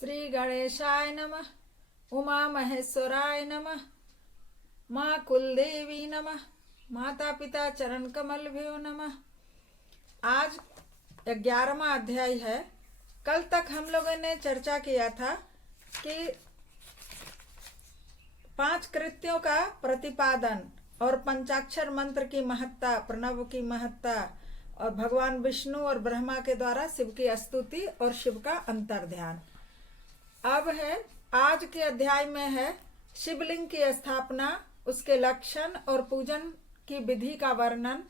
श्री गणेशाय नमः। उमा महेश्वराय नमः। माँ कुलदेवी नमः। माता पिता चरण कमल भ्यो नमः। आज 11वां अध्याय है। कल तक हम लोगों ने चर्चा किया था कि 5 कृत्यों का प्रतिपादन और पंचाक्षर मंत्र की महत्ता, प्रणव की महत्ता और भगवान विष्णु और ब्रह्मा के द्वारा शिव की स्तुति और शिव का अंतर्ध्यान। अब है आज के अध्याय में है शिवलिंग की स्थापना, उसके लक्षण और पूजन की विधि का वर्णन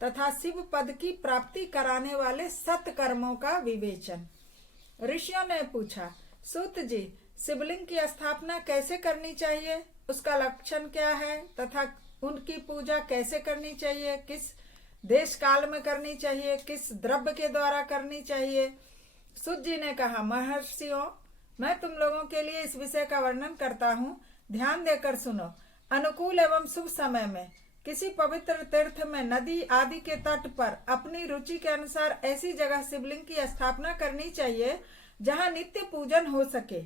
तथा शिव पद की प्राप्ति कराने वाले सत्कर्मों का विवेचन। ऋषियों ने पूछा, सूत जी, शिवलिंग की स्थापना कैसे करनी चाहिए, उसका लक्षण क्या है तथा उनकी पूजा कैसे करनी चाहिए, किस देश काल में करनी चाहिए, किस द्रव्य के द्वारा करनी चाहिए। सूत जी ने कहा, महर्षियों, मैं तुम लोगों के लिए इस विषय का वर्णन करता हूँ, ध्यान देकर सुनो। अनुकूल एवं शुभ समय में किसी पवित्र तीर्थ में, नदी आदि के तट पर अपनी रुचि के अनुसार ऐसी जगह शिवलिंग की स्थापना करनी चाहिए जहाँ नित्य पूजन हो सके।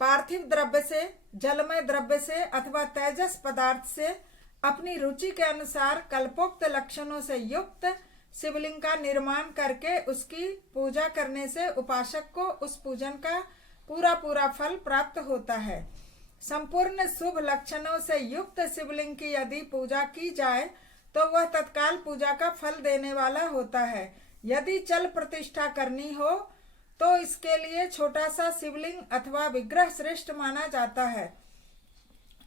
पार्थिव द्रव्य से, जलमय द्रव्य से अथवा तेजस पदार्थ से अपनी रुचि के अनुसार कल्पोक्त लक्षणों से युक्त शिवलिंग का निर्माण करके उसकी पूजा करने से उपासक को उस पूजन का पूरा फल प्राप्त होता है। संपूर्ण शुभ लक्षणों से युक्त शिवलिंग की यदि पूजा की जाए तो वह तत्काल पूजा का फल देने वाला होता है। यदि चल प्रतिष्ठा करनी हो तो इसके लिए छोटा सा शिवलिंग अथवा विग्रह श्रेष्ठ माना जाता है,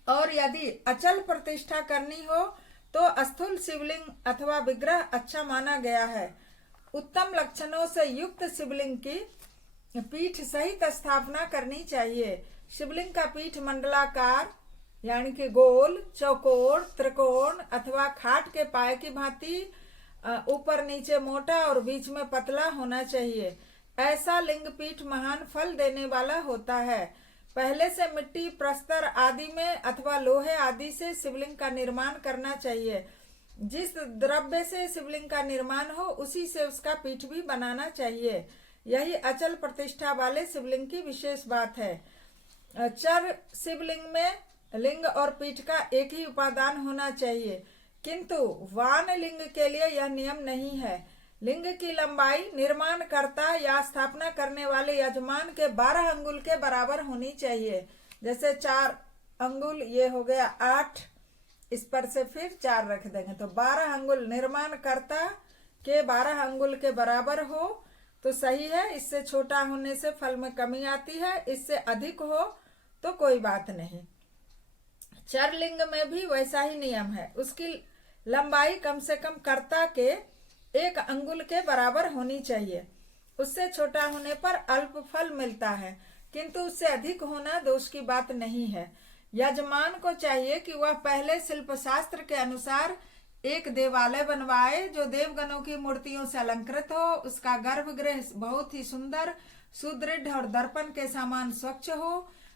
और यदि अचल प्रतिष्ठा करनी हो तो स्थूल शिवलिंग अथवा विग्रह अच्छा माना गया है। उत्तम लक्षणों से युक्त शिवलिंग की पीठ सहित स्थापना करनी चाहिए। शिवलिंग का पीठ मंडलाकार यानी कि गोल, चौकोर, त्रिकोण अथवा खाट के पाए की भांति ऊपर नीचे मोटा और बीच में पतला होना चाहिए। ऐसा लिंग पीठ महान फल देने वाला होता है। पहले से मिट्टी, प्रस्तर आदि में अथवा लोहे आदि से शिवलिंग का निर्माण करना चाहिए। जिस द्रव्य से शिवलिंग का निर्माण हो उसी से उसका पीठ भी बनाना चाहिए। यही अचल प्रतिष्ठा वाले शिवलिंग की विशेष बात है। चर शिवलिंग में लिंग और पीठ का एक ही उपादान होना चाहिए, किंतु वान लिंग के लिए यह नियम नहीं है। लिंग की लंबाई निर्माणकर्ता या स्थापना करने वाले यजमान के 12 अंगुल के बराबर होनी चाहिए। जैसे 4 अंगुल, ये हो गया 8, इस पर से फिर 4 रख देंगे तो 12 अंगुल निर्माणकर्ता के 12 अंगुल के बराबर हो तो सही है। इससे छोटा होने से फल में कमी आती है, इससे अधिक हो तो कोई बात नहीं। चरलिंग में भी वैसा ही नियम है। उसकी लंबाई कम से कम कर्ता के 1 अंगुल के बराबर होनी चाहिए। उससे छोटा होने पर अल्प फल मिलता है, किंतु उससे अधिक होना दोष की बात नहीं है। यजमान को चाहिए कि वह पहले शिल्प शास्त्र के अनुसार एक देवालय बनवाए जो देवगणों की मूर्तियों से अलंकृत हो। उसका गर्भगृह बहुत ही सुंदर, सुदृढ़ और दर्पण के समान स्वच्छ हो।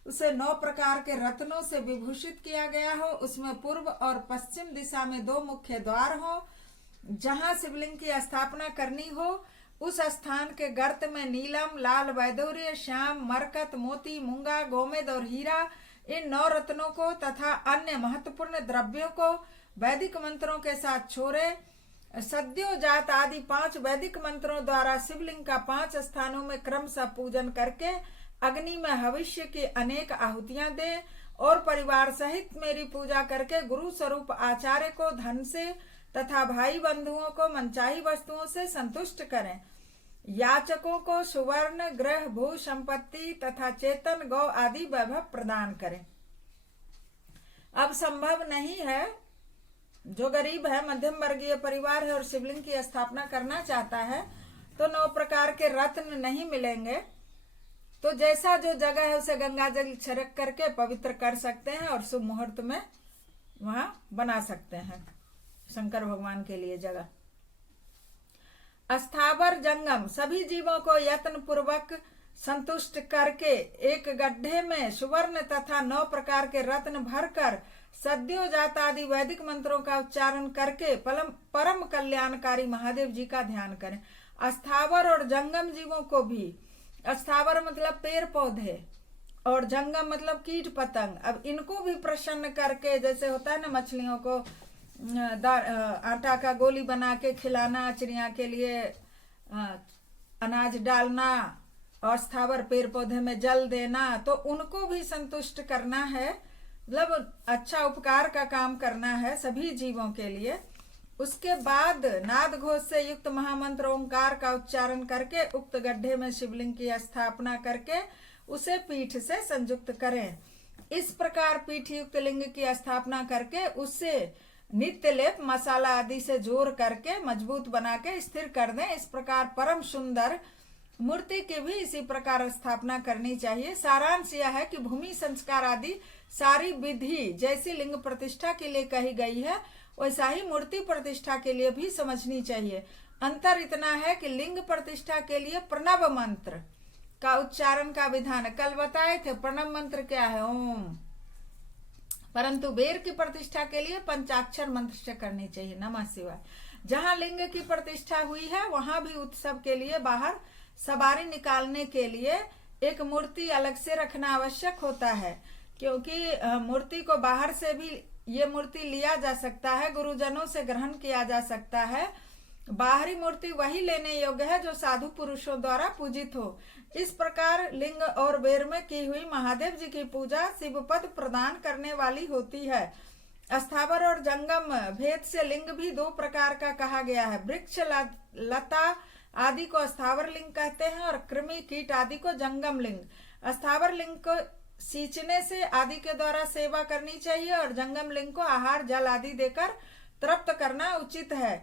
उसे 9 प्रकार के रत्नों से विभूषित किया गया हो। उसमें पूर्व और पश्चिम दिशा में 2 मुख्य द्वार हो। जहाँ शिवलिंग की स्थापना करनी हो उस स्थान के गर्त में नीलम, लाल वैदूर्य, श्याम, मरकत, मोती, मूंगा, गोमेद और हीरा, इन 9 रत्नों को तथा अन्य महत्वपूर्ण द्रव्यों को वैदिक मंत्रों के साथ छोड़े। सद्योजात आदि 5 वैदिक मंत्रों द्वारा शिवलिंग का 5 स्थानों में क्रमशः पूजन करके अग्नि में भविष्य की अनेक आहुतियां दे और परिवार सहित मेरी पूजा करके गुरु स्वरूप आचार्य को धन से तथा भाई बंधुओं को मनचाही वस्तुओं से संतुष्ट करें। याचकों को सुवर्ण, ग्रह, भू संपत्ति तथा चेतन गौ आदि वैभव प्रदान करें। अब संभव नहीं है, जो गरीब है, मध्यम वर्गीय परिवार है और शिवलिंग की स्थापना करना चाहता है तो 9 प्रकार के रत्न नहीं मिलेंगे, तो जैसा जो जगह है उसे गंगा जल छिड़क करके पवित्र कर सकते हैं और शुभ मुहूर्त में वहां बना सकते हैं शंकर भगवान के लिए जगह। स्थावर जंगम सभी जीवों को यत्न पूर्वक संतुष्ट करके एक गड्ढे में सुवर्ण तथा 9 प्रकार के रत्न भरकर सद्योजात आदि वैदिक मंत्रों का उच्चारण करके परम कल्याणकारी महादेव जी का ध्यान करें। अस्थावर और जंगम जीवों को भी स्थावर मतलब पेड़ पौधे, और जंगम मतलब कीट पतंग। अब इनको भी प्रसन्न करके, जैसे होता है ना मछलियों को आटा का गोली बना के खिलाना, चिड़िया के लिए अनाज डालना, और स्थावर पेड़ पौधे में जल देना, तो उनको भी संतुष्ट करना है, मतलब अच्छा उपकार का काम करना है सभी जीवों के लिए। उसके बाद नाद घोष से युक्त महामंत्र ओंकार का उच्चारण करके उक्त गड्ढे में शिवलिंग की स्थापना करके उसे पीठ से संयुक्त करें। इस प्रकार पीठ युक्त लिंग की स्थापना करके उससे नित्य लेप मसाला आदि से जोड़ करके मजबूत बना के स्थिर कर दें। इस प्रकार परम सुंदर मूर्ति की भी इसी प्रकार स्थापना करनी चाहिए। सारांश यह है कि भूमि संस्कार आदि सारी विधि जैसी लिंग प्रतिष्ठा के लिए कही गई है, वैसा ही मूर्ति प्रतिष्ठा के लिए भी समझनी चाहिए। अंतर इतना है कि लिंग प्रतिष्ठा के लिए प्रणव मंत्र का उच्चारण का विधान कल बताए थे, प्रणव मंत्र क्या है, ओम। परंतु बेर की प्रतिष्ठा के लिए पंचाक्षर मंत्र से करनी चाहिए, नमः शिवाय। जहां लिंग की प्रतिष्ठा हुई है वहां भी उत्सव के लिए बाहर सवारी निकालने के लिए एक मूर्ति अलग से रखना आवश्यक होता है, क्योंकि मूर्ति को बाहर से भी ये मूर्ति लिया जा सकता है, गुरुजनों से ग्रहण किया जा सकता है। बाहरी मूर्ति वही लेने योग्य है जो साधु पुरुषों द्वारा पूजित हो। इस प्रकार लिंग और बेर में की हुई महादेव जी की पूजा शिव पद प्रदान करने वाली होती है। स्थावर और जंगम भेद से लिंग भी दो प्रकार का कहा गया है। वृक्ष लता आदि को स्थावर लिंग कहते हैं और कृमि कीट आदि को जंगम लिंग। स्थावर लिंग को सींचने से आदि के द्वारा सेवा करनी चाहिए और जंगम लिंग को आहार जल आदि देकर तृप्त करना उचित है।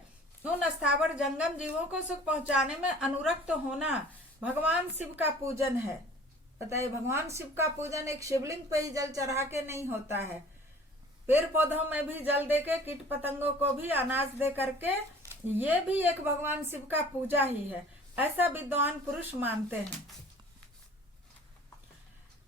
उन स्थावर जंगम जीवों को सुख पहुंचाने में अनुरक्त होना भगवान शिव का पूजन है। बताइए, भगवान शिव का पूजन एक शिवलिंग पे ही जल चढ़ा के नहीं होता है, पेड़ पौधों में भी जल देके, कीट पतंगों को भी अनाज दे करके, ये भी एक भगवान शिव का पूजा ही है, ऐसा विद्वान पुरुष मानते हैं।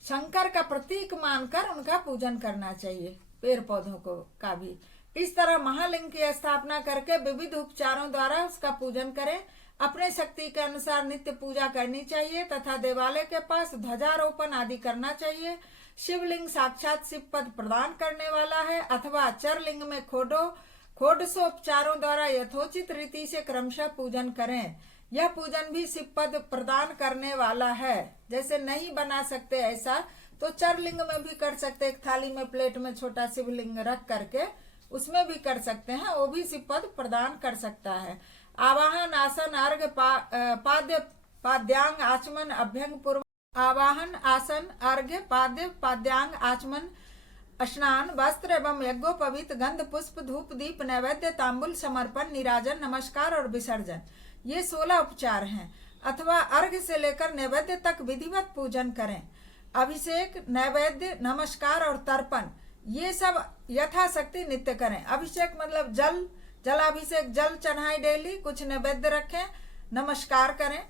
शंकर का प्रतीक मानकर उनका पूजन करना चाहिए, पेड़ पौधों को का भी। इस तरह महालिंग की स्थापना करके विविध उपचारों द्वारा उसका पूजन करें। अपने शक्ति के अनुसार नित्य पूजा करनी चाहिए तथा देवालय के पास ध्वजारोपण आदि करना चाहिए। शिवलिंग साक्षात शिव पद प्रदान करने वाला है, अथवा चरलिंग में खोडसोपचारों द्वारा यथोचित रीति से क्रमशः पूजन करें। यह पूजन भी शिव पद प्रदान करने वाला है। जैसे नहीं बना सकते ऐसा तो चरलिंग में भी कर सकते, एक थाली में प्लेट में छोटा शिवलिंग रख करके उसमें भी कर सकते हैं, वो भी शिव पद प्रदान कर सकता है। आवाहन आसन अर्घ पाद्य पाद्यांग आचमन अभ्यंग पूर्व आवाहन आसन अर्घ्य पाद्य पाद्यांग आचमन स्नान वस्त्र एवं यज्ञोपवीत गंध पुष्प धूप दीप नैवेद्य तांबुल समर्पण निराजन नमस्कार और विसर्जन, ये 16 उपचार हैं। अथवा अर्घ्य से लेकर नैवेद्य तक विधिवत पूजन करें। अभिषेक नैवेद्य नमस्कार और तर्पण ये सब यथाशक्ति नित्य करें। अभिषेक मतलब जलाभिषेक, जल चढ़ाएं डेली, कुछ नैवेद्य रखें, नमस्कार करें।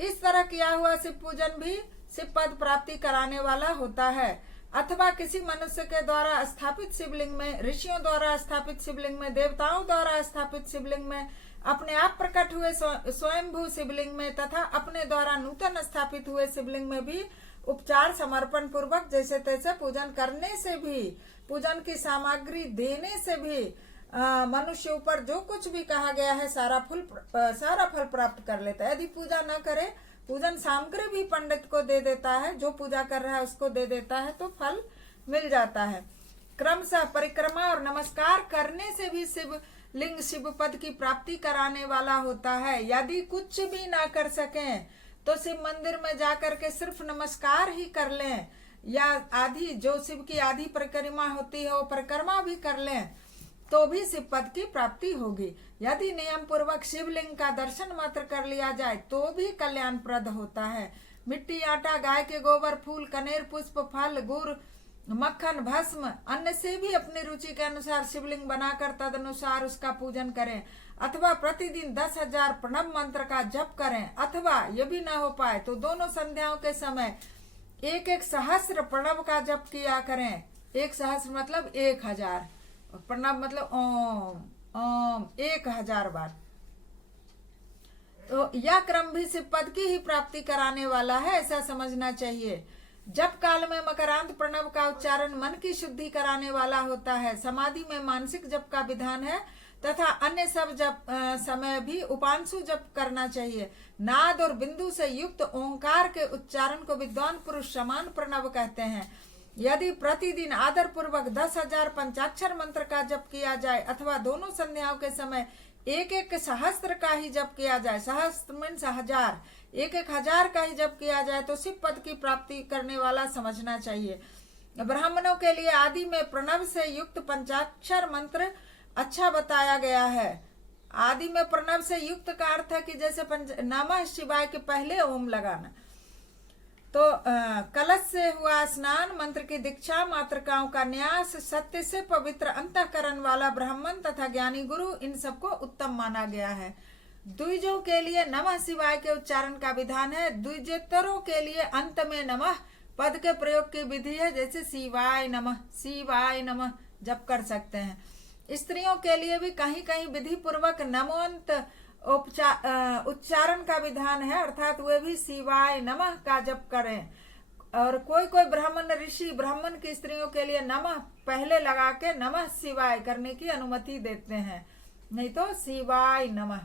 इस तरह किया हुआ शिव पूजन भी शिव पद प्राप्ति कराने वाला होता है। अथवा किसी मनुष्य के द्वारा स्थापित शिवलिंग में, ऋषियों द्वारा स्थापित शिवलिंग में, देवताओं द्वारा स्थापित शिवलिंग में, अपने आप प्रकट हुए स्वयंभू शिवलिंग में तथा अपने द्वारा नूतन स्थापित हुए शिवलिंग में भी उपचार समर्पण पूर्वक जैसे तैसे पूजन करने से भी, पूजन की सामग्री देने से भी मनुष्य ऊपर जो कुछ भी कहा गया है सारा फल प्राप्त कर लेता है। यदि पूजा न करे, पूजन सामग्री भी पंडित को दे देता है, जो पूजा कर रहा है उसको दे देता है, तो फल मिल जाता है। क्रमशः परिक्रमा और नमस्कार करने से भी शिवलिंग शिव पद की प्राप्ति कराने वाला होता है। यदि कुछ भी ना कर सकें तो शिव मंदिर में जाकर के सिर्फ नमस्कार ही कर लें, या आधी जो शिव की आधी परिक्रमा होती है वो परिक्रमा भी कर लें, तो भी शिव पद की प्राप्ति होगी। यदि नियम पूर्वक शिवलिंग का दर्शन मात्र कर लिया जाए तो भी कल्याणप्रद होता है। मिट्टी, आटा, गाय के गोबर, फूल, कनेर, पुष्प, फल, गुड़, मक्खन, भस्म, अन्न से भी अपनी रुचि के अनुसार शिवलिंग बनाकर तदनुसार उसका पूजन करें। अथवा प्रतिदिन 10,000 प्रणव मंत्र का जप करें। अथवा ये भी ना हो पाए तो दोनों संध्याओं के समय 1-1 सहस्र प्रणव का जप किया करें। 1 सहस्र मतलब 1000, प्रणव मतलब ओम ओम 1000 बार। तो यह क्रम भी शिव पद की ही प्राप्ति कराने वाला है, ऐसा समझना चाहिए। जप काल में मकरांत प्रणव का उच्चारण मन की शुद्धि कराने वाला होता है। समाधि में मानसिक जप का विधान है तथा अन्य सब जप समय भी उपांशु जप करना चाहिए। नाद और बिंदु से युक्त ओंकार के उच्चारण को विद्वान पुरुष समान प्रणव कहते हैं। यदि प्रतिदिन आदर पूर्वक 10,000 पंचाक्षर मंत्र का जप किया जाए अथवा दोनों संध्याओं के समय एक एक सहस्त्र का ही जप किया जाए, सहस्त्र मीन्स 1000, एक एक 1000 का ही जप किया जाए तो शिव पद की प्राप्ति करने वाला समझना चाहिए। ब्राह्मणों के लिए आदि में प्रणव से युक्त पंचाक्षर मंत्र अच्छा बताया गया है। आदि में प्रणव से युक्त का अर्थ है कि जैसे नमः शिवाय के पहले ओम लगाना। तो कलश से हुआ स्नान, मंत्र की दीक्षा, मातृकाओं का न्यास, सत्य से पवित्र अंतःकरण वाला ब्राह्मण तथा ज्ञानी गुरु, इन सबको उत्तम माना गया है। द्विजों के लिए नमः शिवाय के उच्चारण का विधान है। द्विजेतरों के लिए अंत में नमः पद के प्रयोग की विधि है, जैसे शिवाय नमः जप कर सकते हैं। स्त्रियों के लिए भी कहीं कहीं विधि पूर्वक नमोंत उच्चारण का विधान है, अर्थात वे भी शिवाय नमः का जप करें। और कोई कोई ब्राह्मण ऋषि ब्राह्मण की स्त्रियों के लिए नमः पहले लगा के नमः शिवाय करने की अनुमति देते हैं, नहीं तो शिवाय नमः।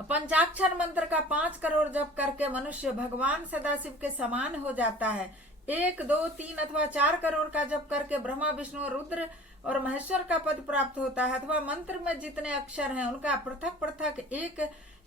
पंचाक्षर मंत्र का 5 करोड़ जप करके मनुष्य भगवान सदाशिव के समान हो जाता है। 1, 2, 3 अथवा 4 करोड़ का जप करके ब्रह्मा विष्णु रुद्र और महेश्वर का पद प्राप्त होता है। अथवा मंत्र में जितने अक्षर हैं उनका पृथक पृथक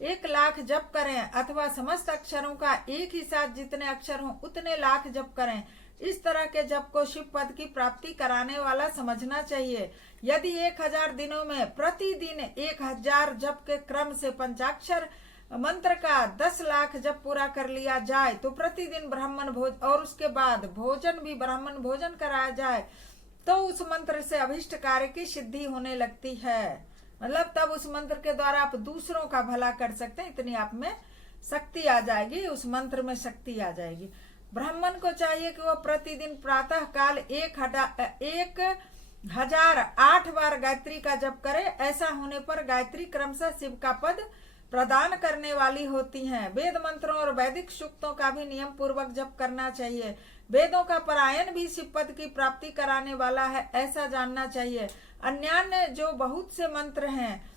1 लाख जप करें अथवा समस्त अक्षरों का एक ही साथ जितने अक्षर हों उतने लाख जप करें। इस तरह के जप को शिव पद की प्राप्ति कराने वाला समझना चाहिए। यदि 1000 दिनों में प्रतिदिन 1000 जप के क्रम से पंचाक्षर मंत्र का 10 लाख जप पूरा कर लिया जाए तो प्रतिदिन ब्राह्मण भोज और उसके बाद भोजन भी ब्राह्मण भोजन कराया जाए तो उस मंत्र से अभिष्ट कार्य की सिद्धि होने लगती है। मतलब तब उस मंत्र के द्वारा आप दूसरों का भला कर सकते हैं, इतनी आप में शक्ति आ जाएगी, उस मंत्र में शक्ति आ जाएगी। ब्राह्मण को चाहिए कि वह प्रतिदिन प्रातः काल 1008 बार गायत्री का जप करे। ऐसा होने पर गायत्री क्रमशः शिव का पद प्रदान करने वाली होती हैं। वेद मंत्रों और वैदिक सूक्तों का भी नियम पूर्वक जप करना चाहिए। वेदों का पारायण भी शिव पद की प्राप्ति कराने वाला है, ऐसा जानना चाहिए। अन्यान्य जो बहुत से मंत्र हैं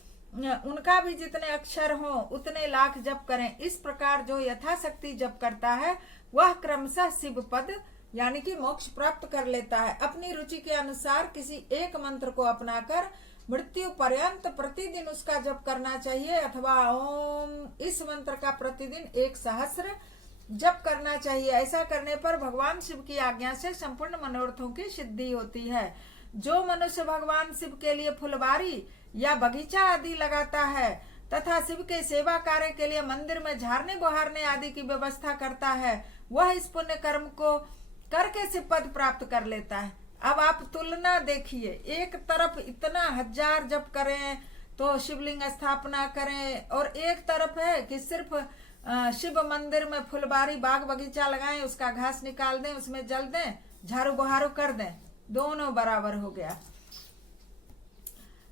उनका भी जितने अक्षर हों उतने लाख जप करें। इस प्रकार जो यथाशक्ति जप करता है वह क्रमशः शिव पद यानी कि मोक्ष प्राप्त कर लेता है। अपनी रुचि के अनुसार किसी एक मंत्र को अपनाकर मृत्यु पर्यंत प्रतिदिन उसका जप करना चाहिए अथवा ओम इस मंत्र का प्रतिदिन 1 सहस्त्र जप करना चाहिए। ऐसा करने पर भगवान शिव की आज्ञा से संपूर्ण मनोरथों की सिद्धि होती है। जो मनुष्य भगवान शिव के लिए फुलवारी या बगीचा आदि लगाता है तथा शिव के सेवा कार्य के लिए मंदिर में झाड़ने बहारने आदि की व्यवस्था करता है वह इस पुण्य कर्म को करके शिव पद प्राप्त कर लेता है। अब आप तुलना देखिए, एक तरफ इतना 1000 जप करें तो शिवलिंग स्थापना करें और एक तरफ है कि सिर्फ शिव मंदिर में फुलबारी बाग बगीचा लगाएं, उसका घास निकाल दें, उसमें जल दें, झाड़ू बहारू कर दें, दोनों बराबर हो गया।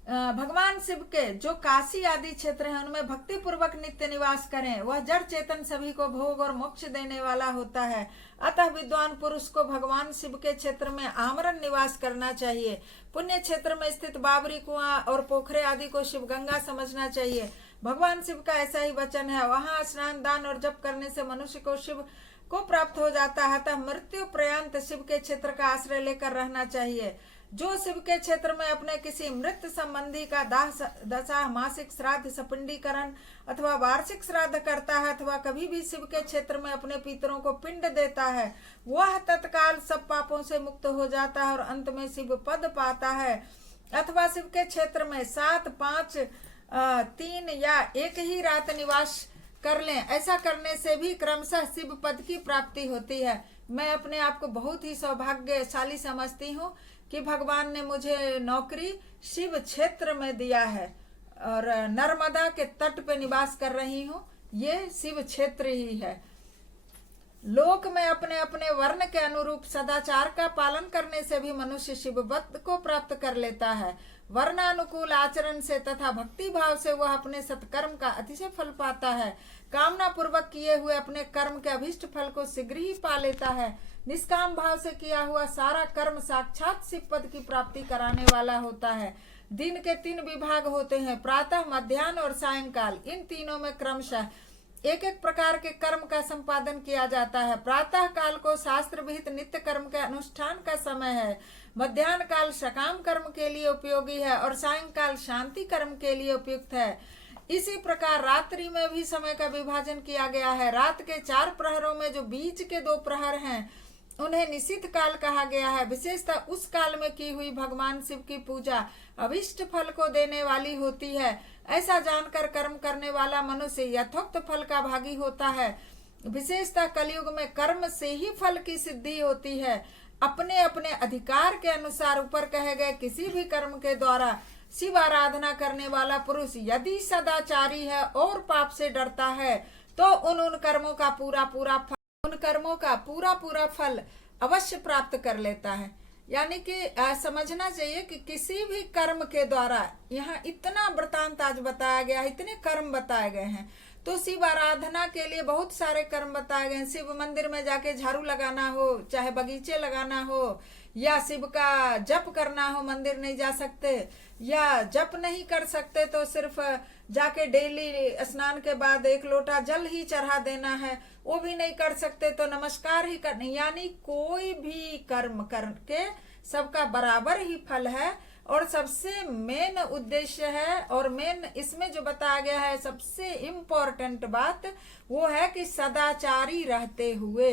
भगवान शिव के जो काशी आदि क्षेत्र हैं उनमें भक्ति पूर्वक नित्य निवास करें। वह जड़ चेतन सभी को भोग और मोक्ष देने वाला होता है। अतः विद्वान पुरुष को भगवान शिव के क्षेत्र में आमरण निवास करना चाहिए। पुण्य क्षेत्र में स्थित बाबरी कुआं और पोखरे आदि को शिव गंगा समझना चाहिए। भगवान शिव का ऐसा ही वचन है, वहां स्नान दान और जप करने से मनुष्य को शिव को प्राप्त हो जाता है। अतः मृत्यु पर्यंत शिव के क्षेत्र का आश्रय लेकर रहना चाहिए। जो शिव के क्षेत्र में अपने किसी मृत संबंधी का दशा मासिक श्राद्ध सपिंडीकरण अथवा वार्षिक श्राद्ध करता है अथवा कभी भी शिव के क्षेत्र में अपने पितरों को पिंड देता है वह तत्काल सब पापों से मुक्त हो जाता है और अंत में शिव पद पाता है। अथवा शिव के क्षेत्र में 7, 5, 3 या एक ही रात निवास कर लें। ऐसा करने से भी क्रमशः शिव पद की प्राप्ति होती है। मैं अपने आप को बहुत ही सौभाग्यशाली समझती हूँ कि भगवान ने मुझे नौकरी शिव क्षेत्र में दिया है और नर्मदा के तट पे निवास कर रही हूँ, ये शिव क्षेत्र ही है। लोक में अपने अपने वर्ण के अनुरूप सदाचार का पालन करने से भी मनुष्य शिव पद को प्राप्त कर लेता है। वर्णानुकूल आचरण से तथा भक्ति भाव से वह अपने सत्कर्म का अतिशय फल पाता है। कामना पूर्वक किए हुए अपने कर्म के अभिष्ट फल को शीघ्र ही पा लेता है। निष्काम भाव से किया हुआ सारा कर्म साक्षात शिव पद की प्राप्ति कराने वाला होता है। दिन के 3 विभाग होते हैं, प्रातः, मध्याह्न और सायंकाल। इन तीनों में क्रमशः एक एक प्रकार के कर्म का संपादन किया जाता है। प्रातः काल को शास्त्र विहित नित्य कर्म के अनुष्ठान का समय है, मध्याह्न काल सकाम कर्म के लिए उपयोगी है और सायंकाल शांति कर्म के लिए उपयुक्त है। इसी प्रकार रात्रि में भी समय का विभाजन किया गया है। रात के 4 प्रहरों में जो बीच के 2 प्रहर हैं उन्हें निशित काल कहा गया है। विशेषतः उस काल में की हुई भगवान शिव की पूजा अभिष्ट फल को देने वाली होती है। ऐसा जानकर कर्म करने वाला मनुष्य यथोक्त फल का भागी होता है। विशेषतः कलयुग में कर्म से ही फल की सिद्धि होती है। अपने अपने अधिकार के अनुसार ऊपर कहे गए किसी भी कर्म के द्वारा शिव आराधना करने वाला पुरुष यदि सदाचारी है और पाप से डरता है तो उन कर्मों का पूरा फल अवश्य प्राप्त कर लेता है। यानी कि समझना चाहिए कि किसी भी कर्म के द्वारा, यहाँ इतना वृतांत आज बताया गया, इतने कर्म बताए गए हैं। तो शिव आराधना के लिए बहुत सारे कर्म बताए गए हैं। शिव मंदिर में जाके झाड़ू लगाना हो, चाहे बगीचे लगाना हो, या शिव का जप करना हो, मंदिर नहीं जा सकते, या जप नहीं कर सकते तो सिर्फ जाके डेली स्नान के बाद 1 लोटा जल ही चढ़ा देना है, वो भी नहीं कर सकते तो नमस्कार ही करने। यानी कोई भी कर्म करके सबका बराबर ही फल है। और सबसे मेन उद्देश्य है और मेन इसमें जो बताया गया है, सबसे इम्पोर्टेंट बात वो है कि सदाचारी रहते हुए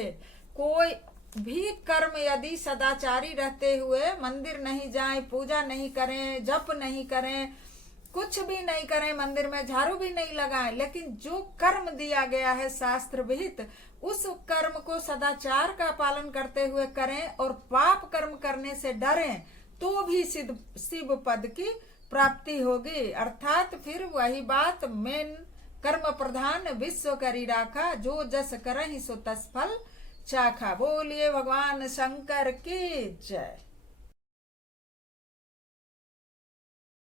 कोई भी कर्म यदि सदाचारी रहते हुए मंदिर नहीं जाएं, पूजा नहीं करें, जप नहीं करें, कुछ भी नहीं करें, मंदिर में झाड़ू भी नहीं लगाएं, लेकिन जो कर्म दिया गया है शास्त्र विहित उस कर्म को सदाचार का पालन करते हुए करें और पाप कर्म करने से डरें तो भी शिव पद की प्राप्ति होगी। अर्थात फिर वही बात, मेन कर्म प्रधान विश्व करी राखा, जो जस करहि सो तस फल चाखा। बोलिए भगवान शंकर की जय।